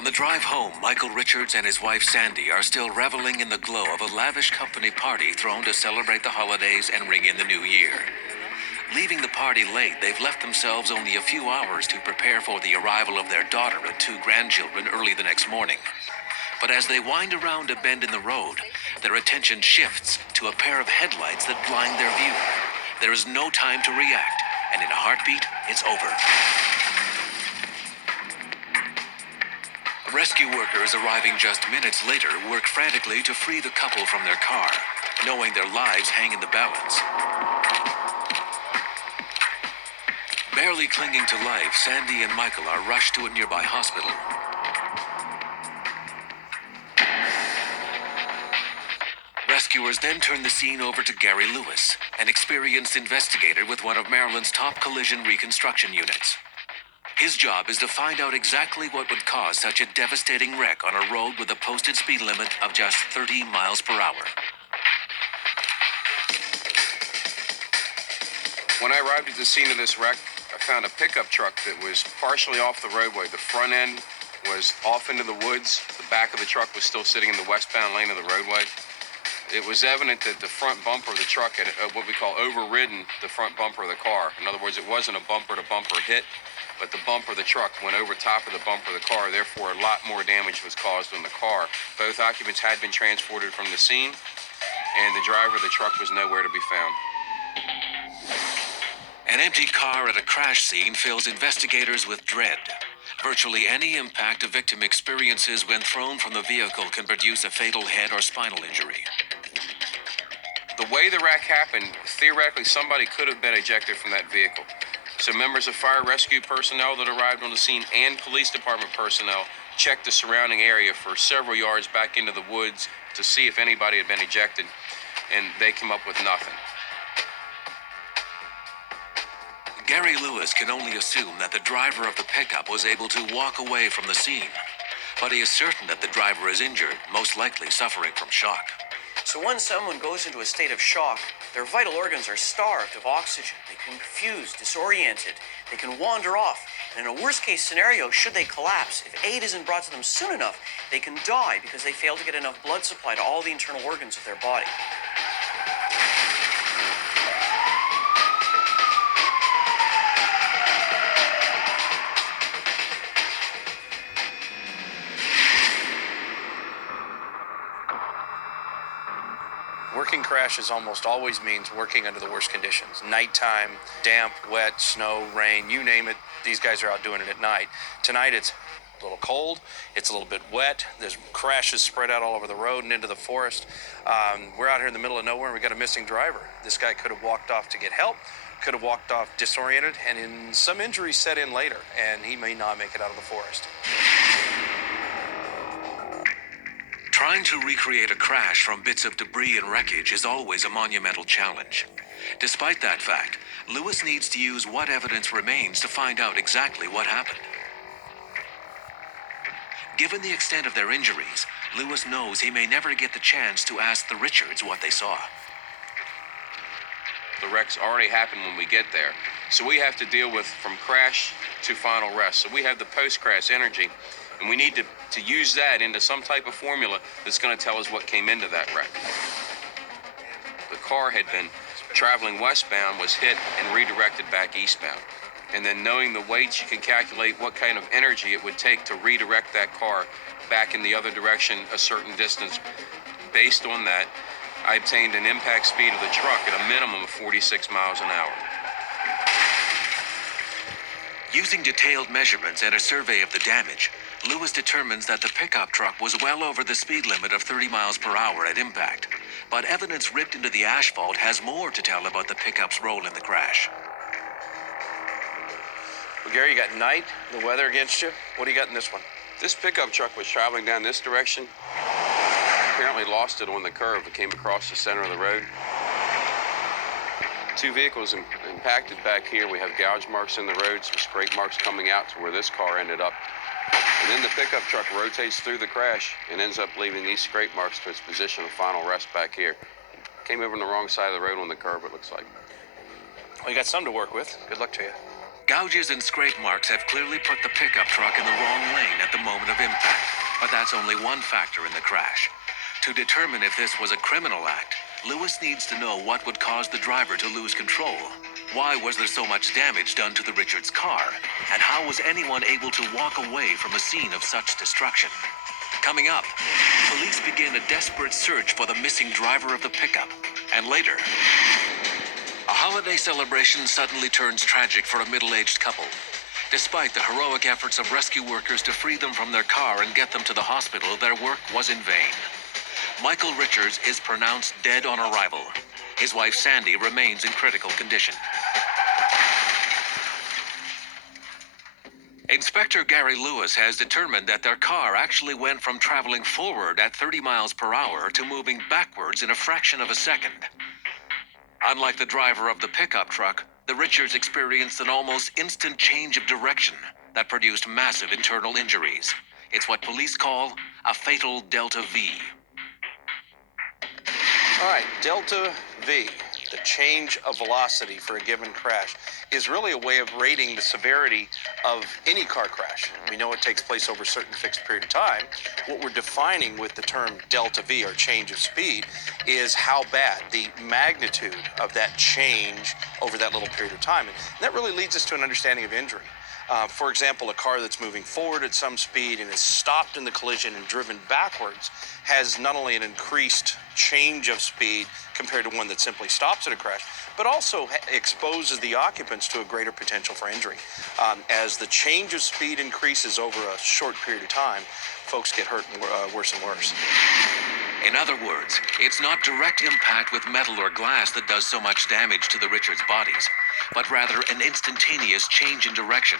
On the drive home, Michael Richards and his wife Sandy are still reveling in the glow of a lavish company party thrown to celebrate the holidays and ring in the new year. Leaving the party late, they've left themselves only a few hours to prepare for the arrival of their daughter and two grandchildren early the next morning. But as they wind around a bend in the road, their attention shifts to a pair of headlights that blind their view. There is no time to react, and in a heartbeat, it's over. Rescue workers arriving just minutes later work frantically to free the couple from their car, knowing their lives hang in the balance. Barely clinging to life, Sandy and Michael are rushed to a nearby hospital. Rescuers then turn the scene over to Gary Lewis, an experienced investigator with one of Maryland's top collision reconstruction units. His job is to find out exactly what would cause such a devastating wreck on a road with a posted speed limit of just 30 miles per hour. When I arrived at the scene of this wreck, I found a pickup truck that was partially off the roadway. The front end was off into the woods. The back of the truck was still sitting in the westbound lane of the roadway. It was evident that the front bumper of the truck had what we call overridden the front bumper of the car. In other words, it wasn't a bumper-to-bumper hit, but the bumper of the truck went over top of the bumper of the car. Therefore, a lot more damage was caused on the car. Both occupants had been transported from the scene, and the driver of the truck was nowhere to be found. An empty car at a crash scene fills investigators with dread. Virtually any impact a victim experiences when thrown from the vehicle can produce a fatal head or spinal injury. The way the wreck happened, theoretically, somebody could have been ejected from that vehicle. So members of fire rescue personnel that arrived on the scene and police department personnel checked the surrounding area for several yards back into the woods to see if anybody had been ejected, and they came up with nothing. Gary Lewis can only assume that the driver of the pickup was able to walk away from the scene, but he is certain that the driver is injured, most likely suffering from shock. So when someone goes into a state of shock, their vital organs are starved of oxygen. They can confused, disoriented. They can wander off. And in a worst-case scenario, should they collapse, if aid isn't brought to them soon enough, they can die because they fail to get enough blood supply to all the internal organs of their body. Working crashes almost always means working under the worst conditions. Nighttime, damp, wet, snow, rain, you name it, these guys are out doing it at night. Tonight it's a little cold, it's a little bit wet, there's crashes spread out all over the road and into the forest. We're out here in the middle of nowhere and we got a missing driver. This guy could have walked off to get help, could have walked off disoriented, and in some injuries set in later, and he may not make it out of the forest. Trying to recreate a crash from bits of debris and wreckage is always a monumental challenge. Despite that fact, Lewis needs to use what evidence remains to find out exactly what happened. Given the extent of their injuries, Lewis knows he may never get the chance to ask the Richards what they saw. The wreck's already happened when we get there, so we have to deal with from crash to final rest. So we have the post-crash energy, and we need to use that into some type of formula that's going to tell us what came into that wreck. The car had been traveling westbound, was hit and redirected back eastbound. And then knowing the weights, you can calculate what kind of energy it would take to redirect that car back in the other direction a certain distance. Based on that, I obtained an impact speed of the truck at a minimum of 46 miles an hour. Using detailed measurements and a survey of the damage, Lewis determines that the pickup truck was well over the speed limit of 30 miles per hour at impact. But evidence ripped into the asphalt has more to tell about the pickup's role in the crash. Well, Gary, you got night, the weather against you. What do you got in this one? This pickup truck was traveling down this direction. Apparently lost it on the curve. It came across the center of the road. Two vehicles impacted back here. We have gouge marks in the road, some scrape marks coming out to where this car ended up. And then the pickup truck rotates through the crash and ends up leaving these scrape marks to its position of final rest back here. Came over on the wrong side of the road on the curb, it looks like. Well, you got some to work with. Good luck to you. Gouges and scrape marks have clearly put the pickup truck in the wrong lane at the moment of impact, but that's only one factor in the crash. To determine if this was a criminal act, Lewis needs to know what would cause the driver to lose control. Why was there so much damage done to the Richards car? And how was anyone able to walk away from a scene of such destruction? Coming up, police begin a desperate search for the missing driver of the pickup. And later, a holiday celebration suddenly turns tragic for a middle-aged couple. Despite the heroic efforts of rescue workers to free them from their car and get them to the hospital, their work was in vain. Michael Richards is pronounced dead on arrival. His wife Sandy remains in critical condition. Inspector Gary Lewis has determined that their car actually went from traveling forward at 30 miles per hour to moving backwards in a fraction of a second. Unlike the driver of the pickup truck, the Richards experienced an almost instant change of direction that produced massive internal injuries. It's what police call a fatal Delta V. All right, Delta V, the change of velocity for a given crash, is really a way of rating the severity of any car crash. We know it takes place over a certain fixed period of time. What we're defining with the term Delta V, or change of speed, is how bad, the magnitude of that change over that little period of time. And that really leads us to an understanding of injury. For example, a car that's moving forward at some speed and is stopped in the collision and driven backwards has not only an increased change of speed compared to one that simply stops at a crash, but also exposes the occupants to a greater potential for injury. As the change of speed increases over a short period of time, folks get hurt worse and worse. In other words, it's not direct impact with metal or glass that does so much damage to the Richards' bodies, but rather an instantaneous change in direction.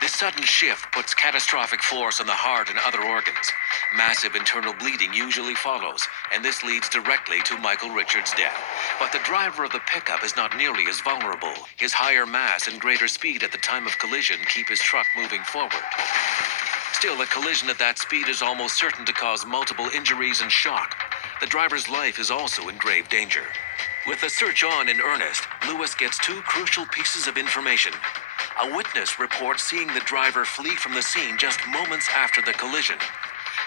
This sudden shift puts catastrophic force on the heart and other organs. Massive internal bleeding usually follows, and this leads directly to Michael Richards' death. But the driver of the pickup is not nearly as vulnerable. His higher mass and greater speed at the time of collision keep his truck moving forward. Still, a collision at that speed is almost certain to cause multiple injuries and shock. The driver's life is also in grave danger. With the search on in earnest, Lewis gets two crucial pieces of information. A witness reports seeing the driver flee from the scene just moments after the collision.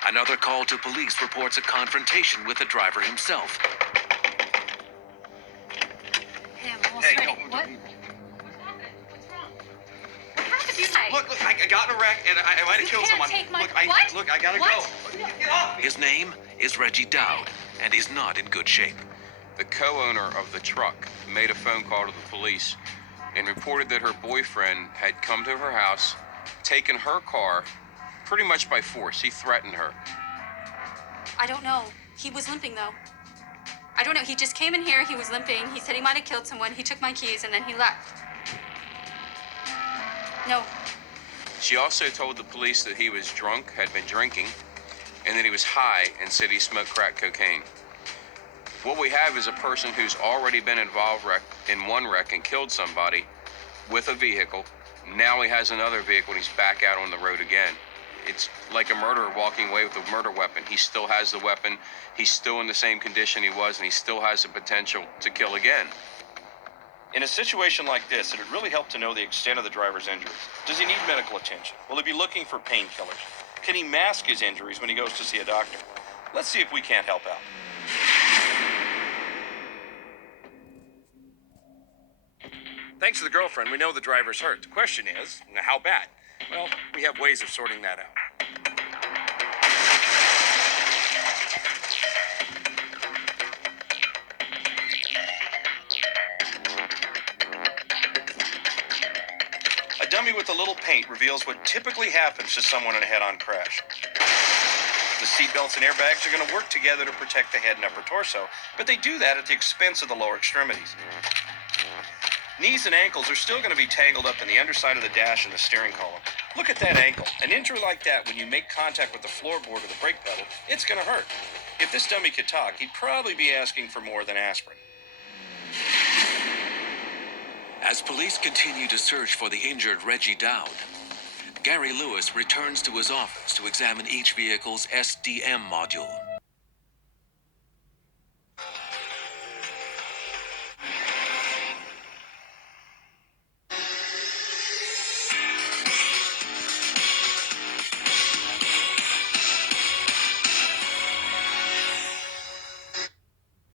Another call to police reports a confrontation with the driver himself. Hey, I'm almost ready. What? Look, I got in a wreck and I might have killed someone. Look, I gotta go. Get off me. His name is Reggie Dowd, and he's not in good shape. The co-owner of the truck made a phone call to the police and reported that her boyfriend had come to her house, taken her car pretty much by force. He threatened her. I don't know. He was limping, though. I don't know. He just came in here. He was limping. He said he might have killed someone. He took my keys, and then he left. No. She also told the police that he was drunk, had been drinking, and that he was high and said he smoked crack cocaine. What we have is a person who's already been involved in one wreck and killed somebody with a vehicle. Now he has another vehicle and he's back out on the road again. It's like a murderer walking away with a murder weapon. He still has the weapon. He's still in the same condition he was, and he still has the potential to kill again. In a situation like this, it'd really help to know the extent of the driver's injuries. Does he need medical attention? Will he be looking for painkillers? Can he mask his injuries when he goes to see a doctor? Let's see if we can't help out. Thanks to the girlfriend, we know the driver's hurt. The question is, how bad? Well, we have ways of sorting that out. A dummy with a little paint reveals what typically happens to someone in a head-on crash. The seatbelts and airbags are going to work together to protect the head and upper torso, but they do that at the expense of the lower extremities. Knees and ankles are still going to be tangled up in the underside of the dash and the steering column. Look at that ankle. An injury like that, when you make contact with the floorboard or the brake pedal, it's going to hurt. If this dummy could talk, he'd probably be asking for more than aspirin. As police continue to search for the injured Reggie Dowd, Gary Lewis returns to his office to examine each vehicle's SDM module.